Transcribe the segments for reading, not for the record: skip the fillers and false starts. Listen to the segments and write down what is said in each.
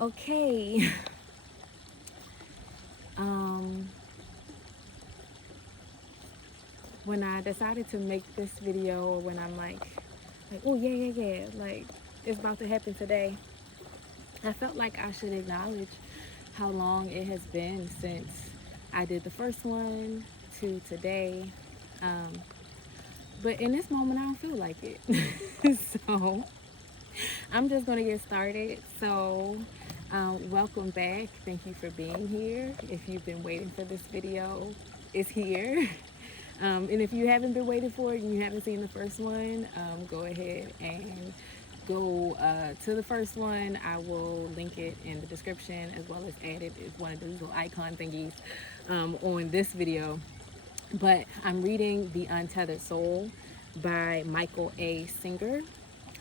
Okay. Um, when I decided to make this video, or when I'm like, oh yeah, like it's about to happen today, I felt like I should acknowledge how long it has been since I did the first one to today. Um, but in this moment, I don't feel like it. So I'm just going to get started. So, welcome back. Thank you for being here. If you've been waiting for this video, it's here. And if you haven't been waiting for it and you haven't seen the first one, go ahead and go to the first one. I will link it in the description as well as add it as one of those little icon thingies on this video. But I'm reading The Untethered Soul by Michael A. Singer.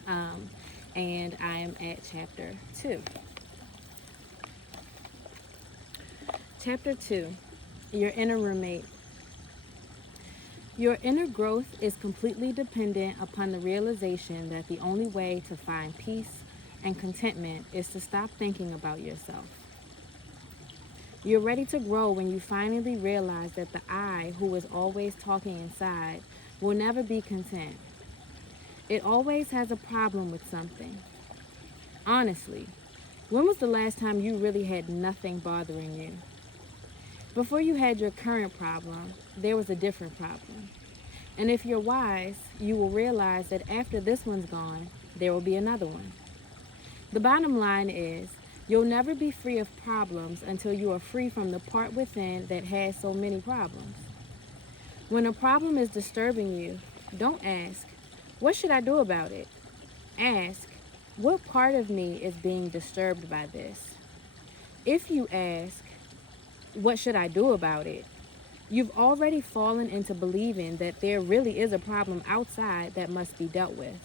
Um, and I am at chapter 2. Chapter 2, Your Inner Roommate. Your inner growth is completely dependent upon the realization that the only way to find peace and contentment is to stop thinking about yourself. You're ready to grow when you finally realize that the I who is always talking inside will never be content. It always has a problem with something. Honestly, when was the last time you really had nothing bothering you? Before you had your current problem, there was a different problem. And if you're wise, you will realize that after this one's gone, there will be another one. The bottom line is, you'll never be free of problems until you are free from the part within that has so many problems. When a problem is disturbing you, don't ask, what should I do about it? Ask, what part of me is being disturbed by this? If you ask, what should I do about it? You've already fallen into believing that there really is a problem outside that must be dealt with.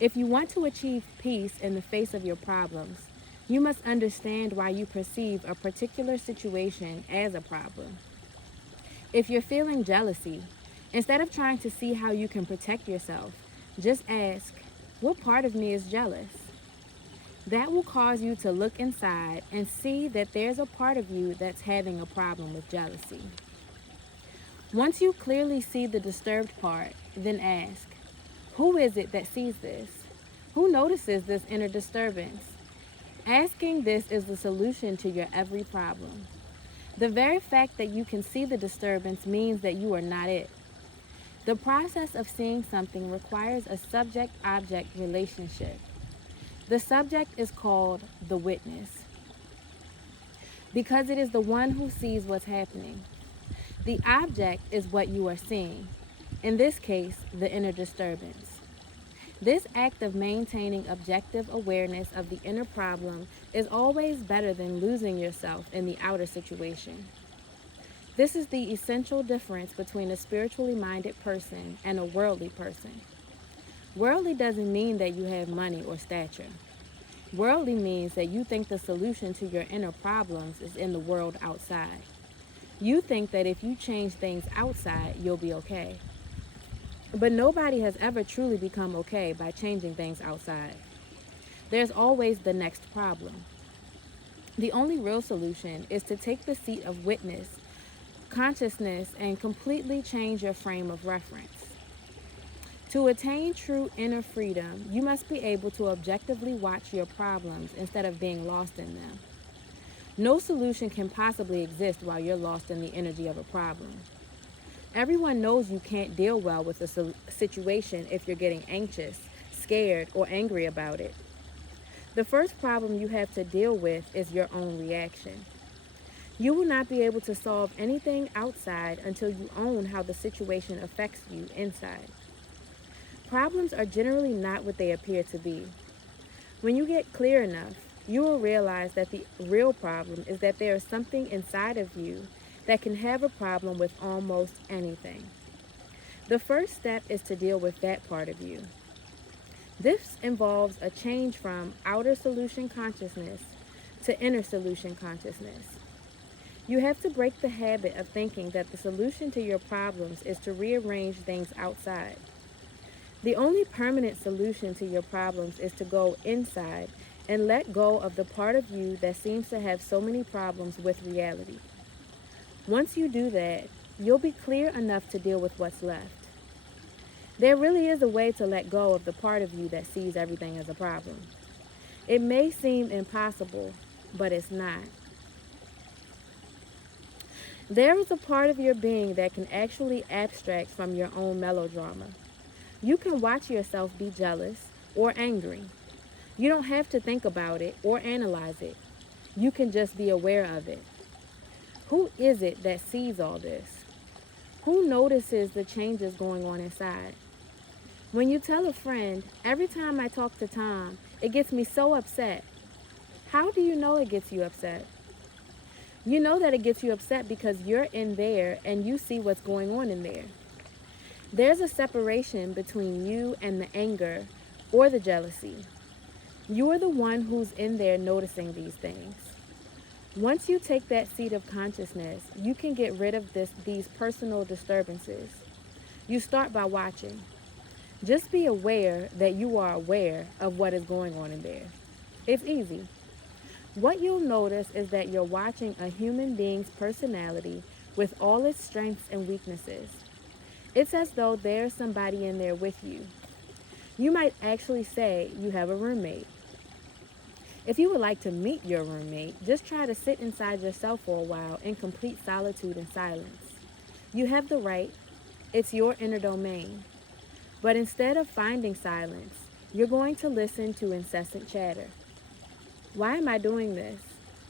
If you want to achieve peace in the face of your problems, you must understand why you perceive a particular situation as a problem. If you're feeling jealousy, instead of trying to see how you can protect yourself, just ask, what part of me is jealous? That will cause you to look inside and see that there's a part of you that's having a problem with jealousy. Once you clearly see the disturbed part, then ask, who is it that sees this? Who notices this inner disturbance? Asking this is the solution to your every problem. The very fact that you can see the disturbance means that you are not it. The process of seeing something requires a subject-object relationship. The subject is called the witness because it is the one who sees what's happening. The object is what you are seeing, in this case, the inner disturbance. This act of maintaining objective awareness of the inner problem is always better than losing yourself in the outer situation. This is the essential difference between a spiritually minded person and a worldly person. Worldly doesn't mean that you have money or stature. Worldly means that you think the solution to your inner problems is in the world outside. You think that if you change things outside, you'll be okay. But nobody has ever truly become okay by changing things outside. There's always the next problem. The only real solution is to take the seat of witness, consciousness, and completely change your frame of reference. To attain true inner freedom, you must be able to objectively watch your problems instead of being lost in them. No solution can possibly exist while you're lost in the energy of a problem. Everyone knows you can't deal well with a situation if you're getting anxious, scared, or angry about it. The first problem you have to deal with is your own reaction. You will not be able to solve anything outside until you own how the situation affects you inside. Problems are generally not what they appear to be. When you get clear enough, you will realize that the real problem is that there is something inside of you that can have a problem with almost anything. The first step is to deal with that part of you. This involves a change from outer solution consciousness to inner solution consciousness. You have to break the habit of thinking that the solution to your problems is to rearrange things outside. The only permanent solution to your problems is to go inside and let go of the part of you that seems to have so many problems with reality. Once you do that, you'll be clear enough to deal with what's left. There really is a way to let go of the part of you that sees everything as a problem. It may seem impossible, but it's not. There is a part of your being that can actually abstract from your own melodrama. You can watch yourself be jealous or angry. You don't have to think about it or analyze it. You can just be aware of it. Who is it that sees all this? Who notices the changes going on inside? When you tell a friend, every time I talk to Tom, it gets me so upset. How do you know it gets you upset? You know that it gets you upset because you're in there and you see what's going on in there. There's a separation between you and the anger or the jealousy. You're the one who's in there noticing these things. Once you take that seat of consciousness, you can get rid of these personal disturbances. You start by watching. Just be aware that you are aware of what is going on in there. It's easy. What you'll notice is that you're watching a human being's personality with all its strengths and weaknesses. It's as though there's somebody in there with you. You might actually say you have a roommate. If you would like to meet your roommate, just try to sit inside yourself for a while in complete solitude and silence. You have the right. It's your inner domain. But instead of finding silence, you're going to listen to incessant chatter. Why am I doing this?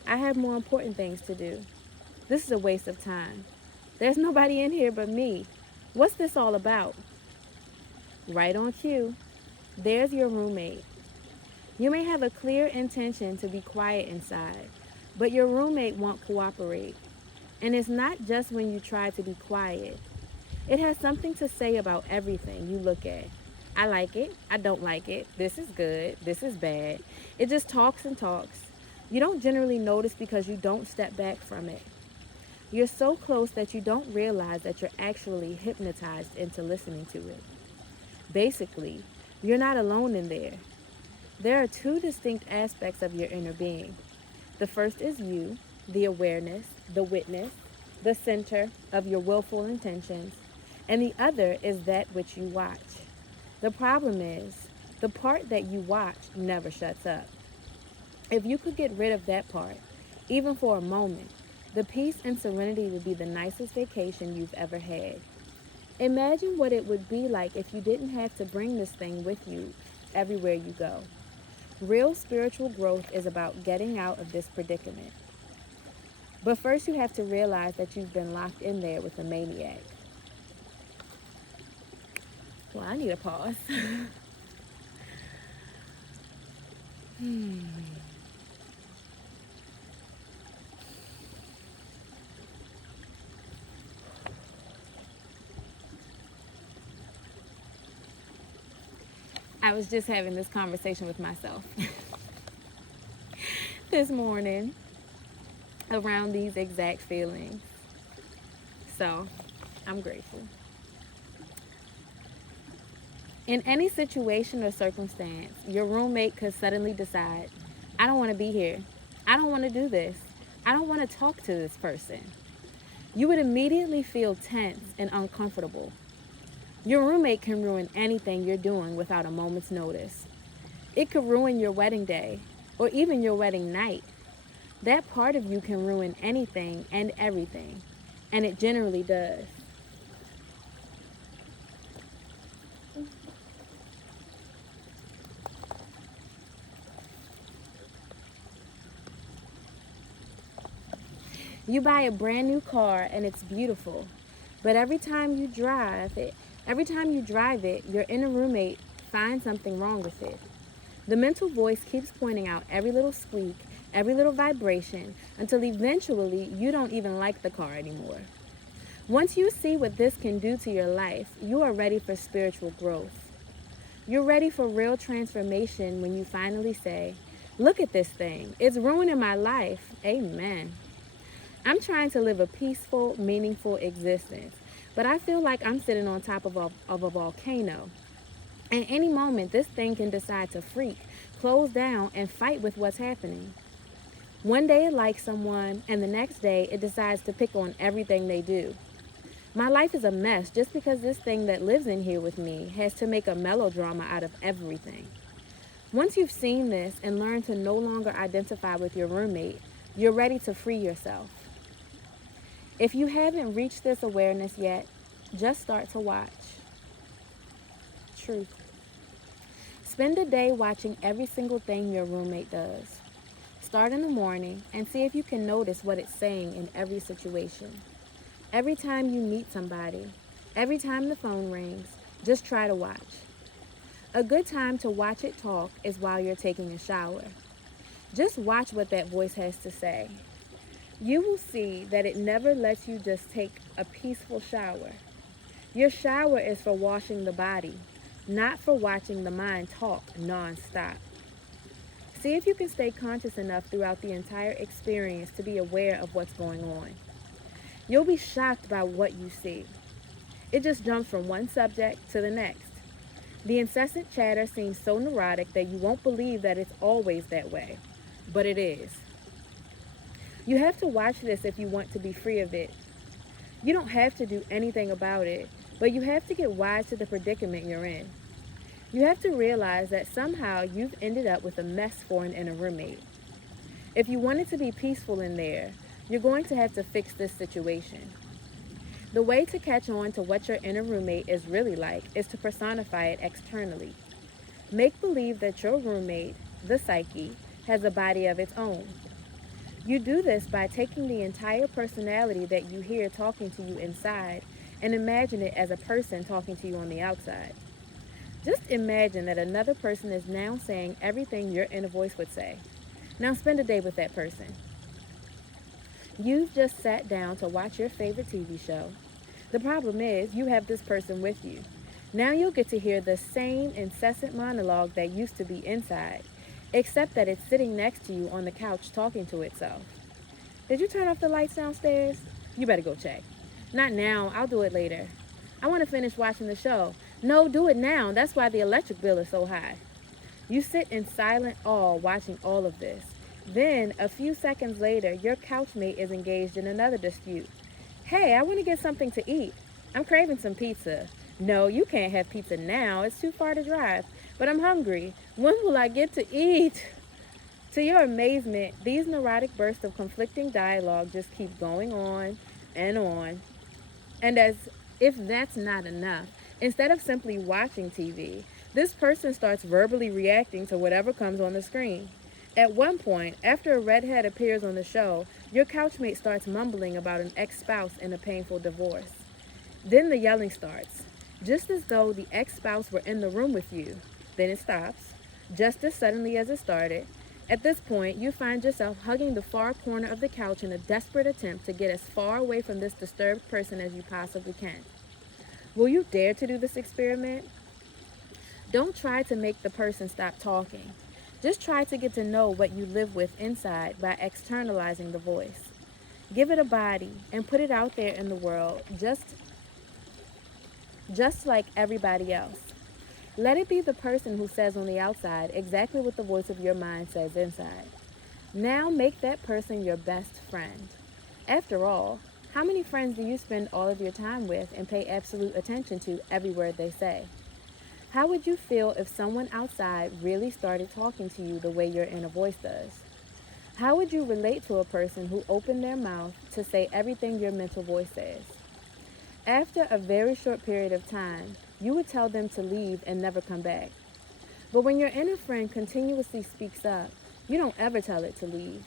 I have more important things to do. This is a waste of time. There's nobody in here but me. What's this all about? Right on cue. There's your roommate. You may have a clear intention to be quiet inside, but your roommate won't cooperate. And it's not just when you try to be quiet. It has something to say about everything you look at. I like it. I don't like it. This is good. This is bad. It just talks and talks. You don't generally notice because you don't step back from it. You're so close that you don't realize that you're actually hypnotized into listening to it. Basically, you're not alone in there. There are two distinct aspects of your inner being. The first is you, the awareness, the witness, the center of your willful intentions, and the other is that which you watch. The problem is, the part that you watch never shuts up. If you could get rid of that part, even for a moment, the peace and serenity would be the nicest vacation you've ever had. Imagine what it would be like if you didn't have to bring this thing with you everywhere you go. Real spiritual growth is about getting out of this predicament. But first you have to realize that you've been locked in there with a maniac. Well, I need a pause. I was just having this conversation with myself this morning around these exact feelings. So, I'm grateful. In any situation or circumstance, your roommate could suddenly decide, I don't want to be here. I don't want to do this. I don't want to talk to this person. You would immediately feel tense and uncomfortable. Your roommate can ruin anything you're doing without a moment's notice. It could ruin your wedding day or even your wedding night. That part of you can ruin anything and everything, and it generally does. You buy a brand new car and it's beautiful, but every time you drive it, your inner roommate finds something wrong with it. The mental voice keeps pointing out every little squeak, every little vibration, until eventually you don't even like the car anymore. Once you see what this can do to your life, you are ready for spiritual growth. You're ready for real transformation when you finally say, look at this thing. It's ruining my life. Amen. I'm trying to live a peaceful, meaningful existence, but I feel like I'm sitting on top of a volcano. At any moment, this thing can decide to freak, close down, and fight with what's happening. One day it likes someone, and the next day it decides to pick on everything they do. My life is a mess just because this thing that lives in here with me has to make a melodrama out of everything. Once you've seen this and learned to no longer identify with your roommate, you're ready to free yourself. If you haven't reached this awareness yet, just start to watch. Truth. Spend a day watching every single thing your roommate does. Start in the morning and see if you can notice what it's saying in every situation. Every time you meet somebody, every time the phone rings, just try to watch. A good time to watch it talk is while you're taking a shower. Just watch what that voice has to say. You will see that it never lets you just take a peaceful shower. Your shower is for washing the body, not for watching the mind talk nonstop. See if you can stay conscious enough throughout the entire experience to be aware of what's going on. You'll be shocked by what you see. It just jumps from one subject to the next. The incessant chatter seems so neurotic that you won't believe that it's always that way, but it is. You have to watch this if you want to be free of it. You don't have to do anything about it, but you have to get wise to the predicament you're in. You have to realize that somehow you've ended up with a mess for an inner roommate. If you want it to be peaceful in there, you're going to have to fix this situation. The way to catch on to what your inner roommate is really like is to personify it externally. Make believe that your roommate, the psyche, has a body of its own. You do this by taking the entire personality that you hear talking to you inside and imagine it as a person talking to you on the outside. Just imagine that another person is now saying everything your inner voice would say. Now spend a day with that person. You've just sat down to watch your favorite TV show. The problem is you have this person with you. Now you'll get to hear the same incessant monologue that used to be inside, except that it's sitting next to you on the couch talking to itself. Did you turn off the lights downstairs? You better go check. Not now, I'll do it later. I want to finish watching the show. No, do it now. That's why the electric bill is so high. You sit in silent awe watching all of this. Then, a few seconds later, your couchmate is engaged in another dispute. Hey, I want to get something to eat. I'm craving some pizza. No, you can't have pizza now. It's too far to drive. But I'm hungry. When will I get to eat? To your amazement, these neurotic bursts of conflicting dialogue just keep going on and on. And as if that's not enough, instead of simply watching TV, this person starts verbally reacting to whatever comes on the screen. At one point, after a redhead appears on the show, your couchmate starts mumbling about an ex-spouse and a painful divorce. Then the yelling starts, just as though the ex-spouse were in the room with you. Then it stops, just as suddenly as it started. At this point, you find yourself hugging the far corner of the couch in a desperate attempt to get as far away from this disturbed person as you possibly can. Will you dare to do this experiment? Don't try to make the person stop talking. Just try to get to know what you live with inside by externalizing the voice. Give it a body and put it out there in the world just like everybody else. Let it be the person who says on the outside exactly what the voice of your mind says inside. Now make that person your best friend. After all, how many friends do you spend all of your time with and pay absolute attention to every word they say? How would you feel if someone outside really started talking to you the way your inner voice does? How would you relate to a person who opened their mouth to say everything your mental voice says? After a very short period of time, you would tell them to leave and never come back. But when your inner friend continuously speaks up, you don't ever tell it to leave.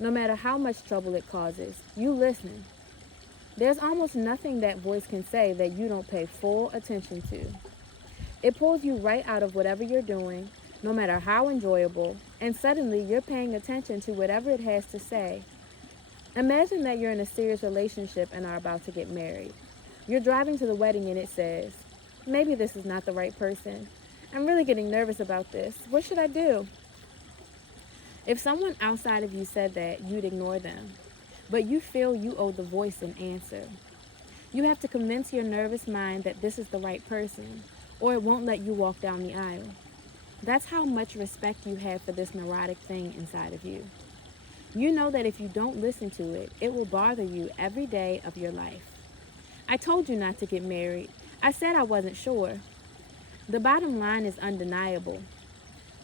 No matter how much trouble it causes, you listen. There's almost nothing that voice can say that you don't pay full attention to. It pulls you right out of whatever you're doing, no matter how enjoyable, and suddenly you're paying attention to whatever it has to say. Imagine that you're in a serious relationship and are about to get married. You're driving to the wedding and it says, maybe this is not the right person. I'm really getting nervous about this. What should I do? If someone outside of you said that, you'd ignore them. But you feel you owe the voice an answer. You have to convince your nervous mind that this is the right person, or it won't let you walk down the aisle. That's how much respect you have for this neurotic thing inside of you. You know that if you don't listen to it, it will bother you every day of your life. I told you not to get married. I said I wasn't sure. The bottom line is undeniable.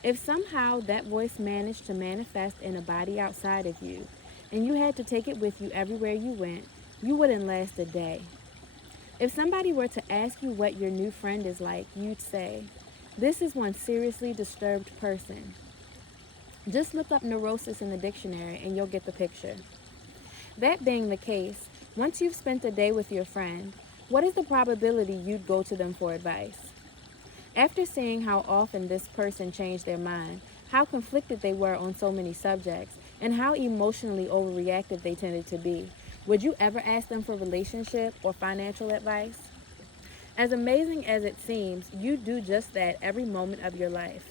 If somehow that voice managed to manifest in a body outside of you, and you had to take it with you everywhere you went, you wouldn't last a day. If somebody were to ask you what your new friend is like, you'd say, "This is one seriously disturbed person." Just look up neurosis in the dictionary and you'll get the picture. That being the case, once you've spent a day with your friend, what is the probability you'd go to them for advice? After seeing how often this person changed their mind, how conflicted they were on so many subjects, and how emotionally overreactive they tended to be, would you ever ask them for relationship or financial advice? As amazing as it seems, you do just that every moment of your life.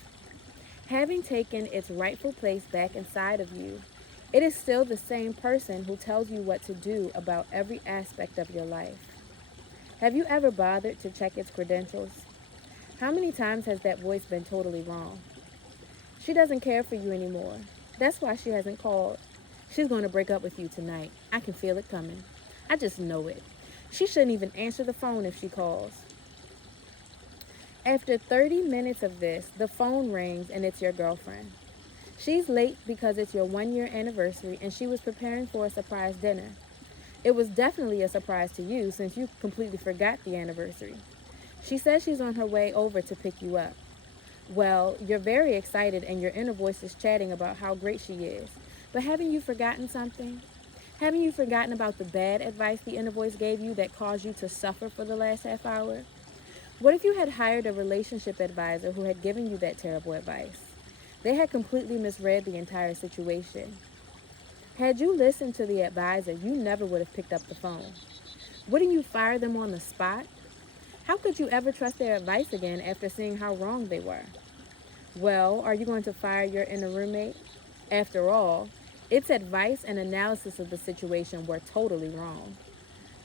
Having taken its rightful place back inside of you, it is still the same person who tells you what to do about every aspect of your life. Have you ever bothered to check its credentials? How many times has that voice been totally wrong? She doesn't care for you anymore. That's why she hasn't called. She's going to break up with you tonight. I can feel it coming. I just know it. She shouldn't even answer the phone if she calls. After 30 minutes of this, the phone rings and it's your girlfriend. She's late because it's your 1-year anniversary and she was preparing for a surprise dinner. It was definitely a surprise to you since you completely forgot the anniversary. She says she's on her way over to pick you up. Well, you're very excited and your inner voice is chatting about how great she is. But haven't you forgotten something? Haven't you forgotten about the bad advice the inner voice gave you that caused you to suffer for the last half hour? What if you had hired a relationship advisor who had given you that terrible advice? They had completely misread the entire situation. Had you listened to the advisor, you never would have picked up the phone. Wouldn't you fire them on the spot? How could you ever trust their advice again after seeing how wrong they were? Well, are you going to fire your inner roommate? After all, its advice and analysis of the situation were totally wrong.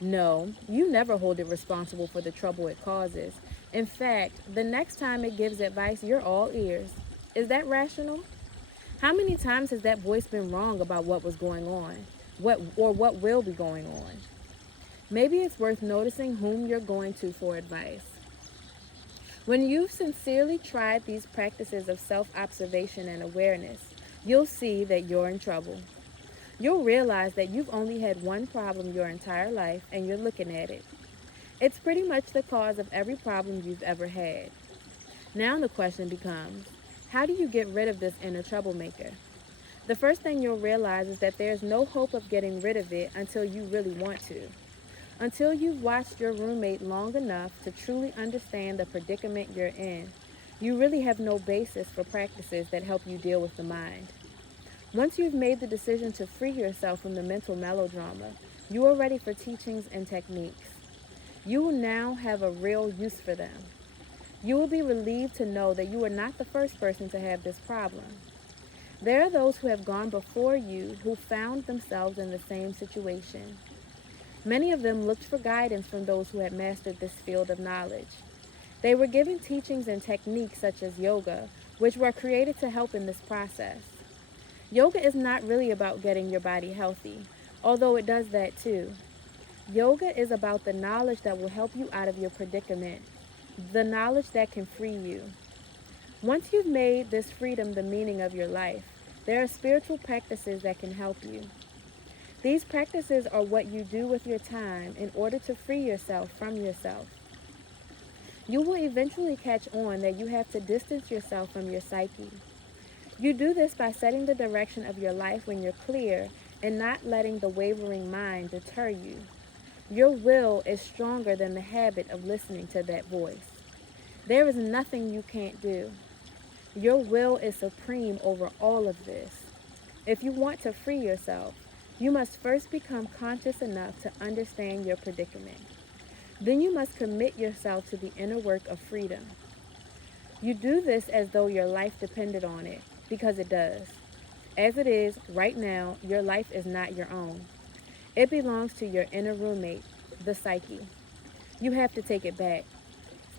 No, you never hold it responsible for the trouble it causes. In fact, the next time it gives advice, you're all ears. Is that rational? How many times has that voice been wrong about what was going on? What will be going on? Maybe it's worth noticing whom you're going to for advice. When you've sincerely tried these practices of self-observation and awareness, you'll see that you're in trouble. You'll realize that you've only had one problem your entire life and you're looking at it. It's pretty much the cause of every problem you've ever had. Now the question becomes, how do you get rid of this inner troublemaker? The first thing you'll realize is that there's no hope of getting rid of it until you really want to. Until you've watched your roommate long enough to truly understand the predicament you're in, you really have no basis for practices that help you deal with the mind. Once you've made the decision to free yourself from the mental melodrama, you are ready for teachings and techniques. You will now have a real use for them. You will be relieved to know that you are not the first person to have this problem. There are those who have gone before you who found themselves in the same situation. Many of them looked for guidance from those who had mastered this field of knowledge. They were given teachings and techniques such as yoga, which were created to help in this process. Yoga is not really about getting your body healthy, although it does that too. Yoga is about the knowledge that will help you out of your predicament, the knowledge that can free you. Once you've made this freedom the meaning of your life, there are spiritual practices that can help you. These practices are what you do with your time in order to free yourself from yourself. You will eventually catch on that you have to distance yourself from your psyche. You do this by setting the direction of your life when you're clear and not letting the wavering mind deter you. Your will is stronger than the habit of listening to that voice. There is nothing you can't do. Your will is supreme over all of this. If you want to free yourself, you must first become conscious enough to understand your predicament. Then you must commit yourself to the inner work of freedom. You do this as though your life depended on it, because it does. As it is, right now, your life is not your own. It belongs to your inner roommate, the psyche. You have to take it back.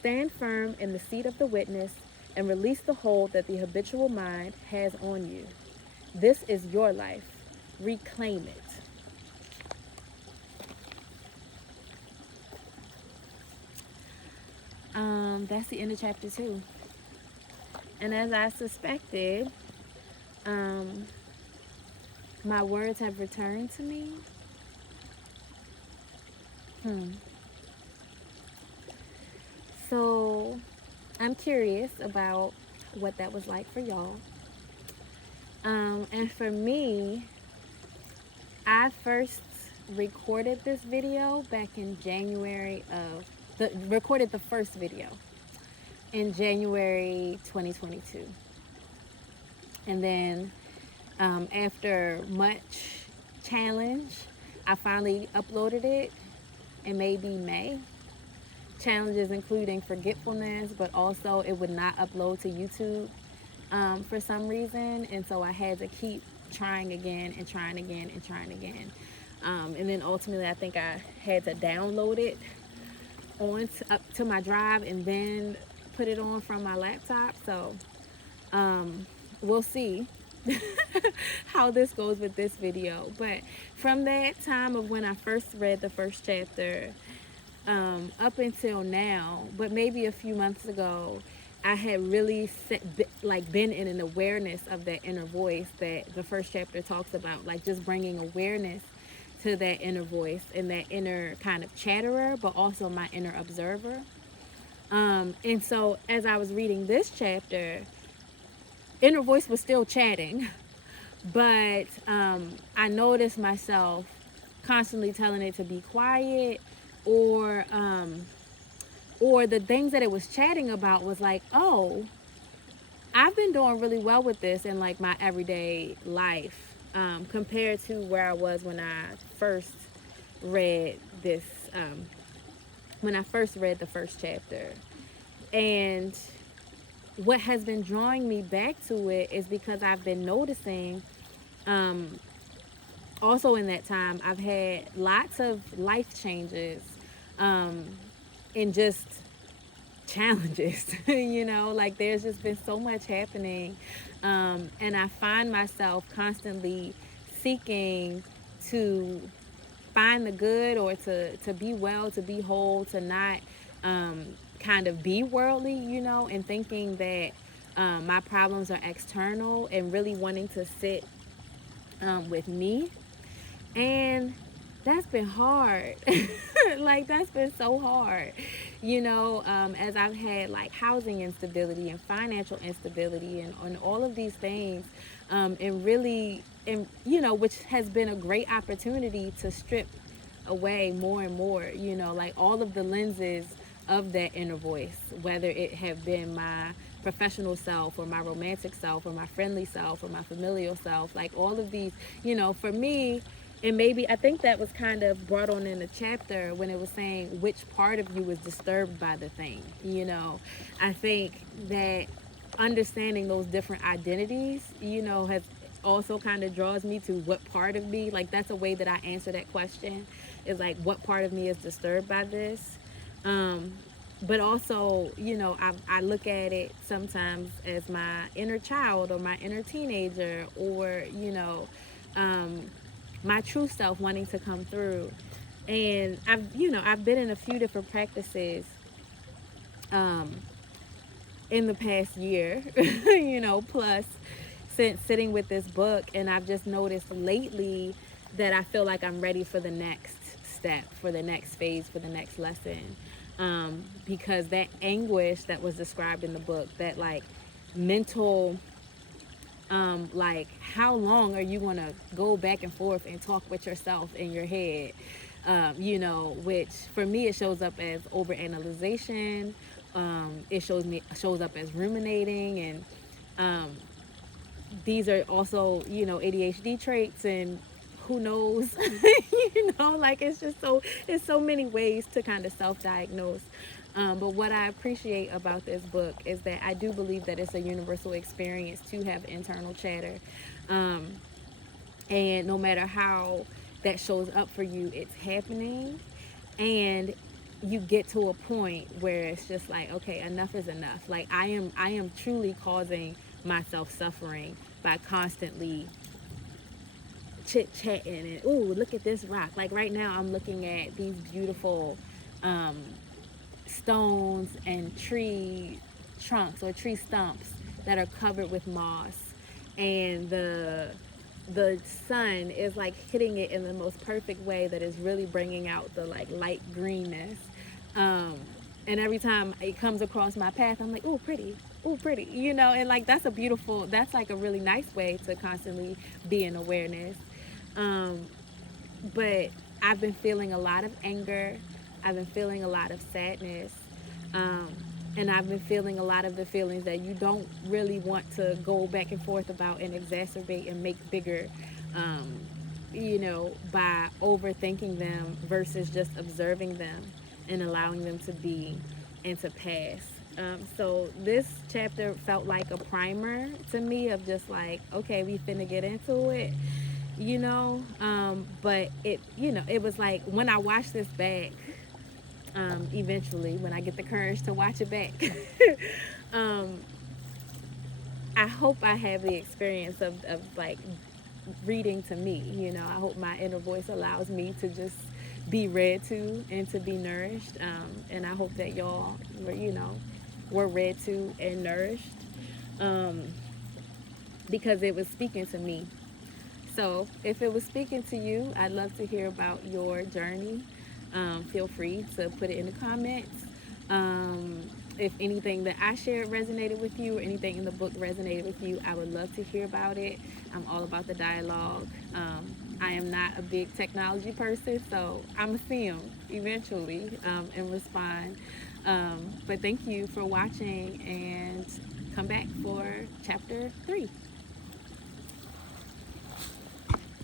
stand firm in the seat of the witness and release the hold that the habitual mind has on you. This is your life. Reclaim it. That's the end of chapter 2. And as I suspected, my words have returned to me. So I'm curious about what that was like for y'all. And for me, I first recorded this video back in January recorded the first video in January 2022. And then after much challenge, I finally uploaded it in maybe May. Challenges including forgetfulness, but also it would not upload to YouTube for some reason, and so I had to keep trying again and trying again and trying again, and then ultimately I think I had to download it up to my drive and then put it on from my laptop. So we'll see how this goes with this video. But from that time of when I first read the first chapter up until now, but maybe a few months ago, I had really been in an awareness of that inner voice that the first chapter talks about, like just bringing awareness to that inner voice and that inner kind of chatterer, but also my inner observer. And so as I was reading this chapter, inner voice was still chatting, but I noticed myself constantly telling it to be quiet, or the things that it was chatting about was like, oh, I've been doing really well with this in like my everyday life, compared to where I was when I first read this, when I first read the first chapter. And what has been drawing me back to it is because I've been noticing, also in that time, I've had lots of life changes, and just challenges, like there's just been so much happening, and I find myself constantly seeking to find the good, or to be well, to be whole, to not kind of be worldly, and thinking that my problems are external, and really wanting to sit with me. And that's been hard. Like, that's been so hard, as I've had like housing instability and financial instability and all of these things, and really, which has been a great opportunity to strip away more and more, like all of the lenses of that inner voice, whether it have been my professional self, or my romantic self, or my friendly self, or my familial self, like all of these, for me. And maybe I think that was kind of brought on in the chapter when it was saying which part of you was disturbed by the thing. I think that understanding those different identities, has also kind of draws me to what part of me, like that's a way that I answer that question, is like what part of me is disturbed by this. But also, I look at it sometimes as my inner child, or my inner teenager, or, my true self wanting to come through. And I've been in a few different practices in the past year, plus, since sitting with this book. And I've just noticed lately that I feel like I'm ready for the next step, for the next phase, for the next lesson. Because that anguish that was described in the book, that like mental, like how long are you going to go back and forth and talk with yourself in your head, which for me it shows up as overanalyzation. It shows up as ruminating, and these are also ADHD traits, and who knows, like it's so many ways to kind of self-diagnose. But what I appreciate about this book is that I do believe that it's a universal experience to have internal chatter. And no matter how that shows up for you, it's happening. And you get to a point where it's just like, okay, enough is enough. Like I am truly causing myself suffering by constantly chit chatting and, ooh, look at this rock. Like right now I'm looking at these beautiful um, stones and tree trunks or tree stumps that are covered with moss, and the sun is like hitting it in the most perfect way that is really bringing out the like light greenness. um, and every time it comes across my path, I'm like, ooh, pretty, and like that's like a really nice way to constantly be in awareness. um, but I've been feeling a lot of anger. I've been feeling a lot of sadness. Um, and I've been feeling a lot of the feelings that you don't really want to go back and forth about and exacerbate and make bigger, um, by overthinking them versus just observing them and allowing them to be and to pass. So this chapter felt like a primer to me of just like, okay, we finna get into it, but it was like when I watched this back, eventually when I get the courage to watch it back, um, I hope I have the experience of like reading to me. I hope my inner voice allows me to just be read to and to be nourished, and I hope that y'all were read to and nourished, um, because it was speaking to me. So if it was speaking to you, I'd love to hear about your journey. Feel free to put it in the comments. If anything that I shared resonated with you or anything in the book resonated with you, I would love to hear about it. I'm all about the dialogue. I am not a big technology person, so I'm going to see them eventually, and respond. But thank you for watching, and come back for chapter 3.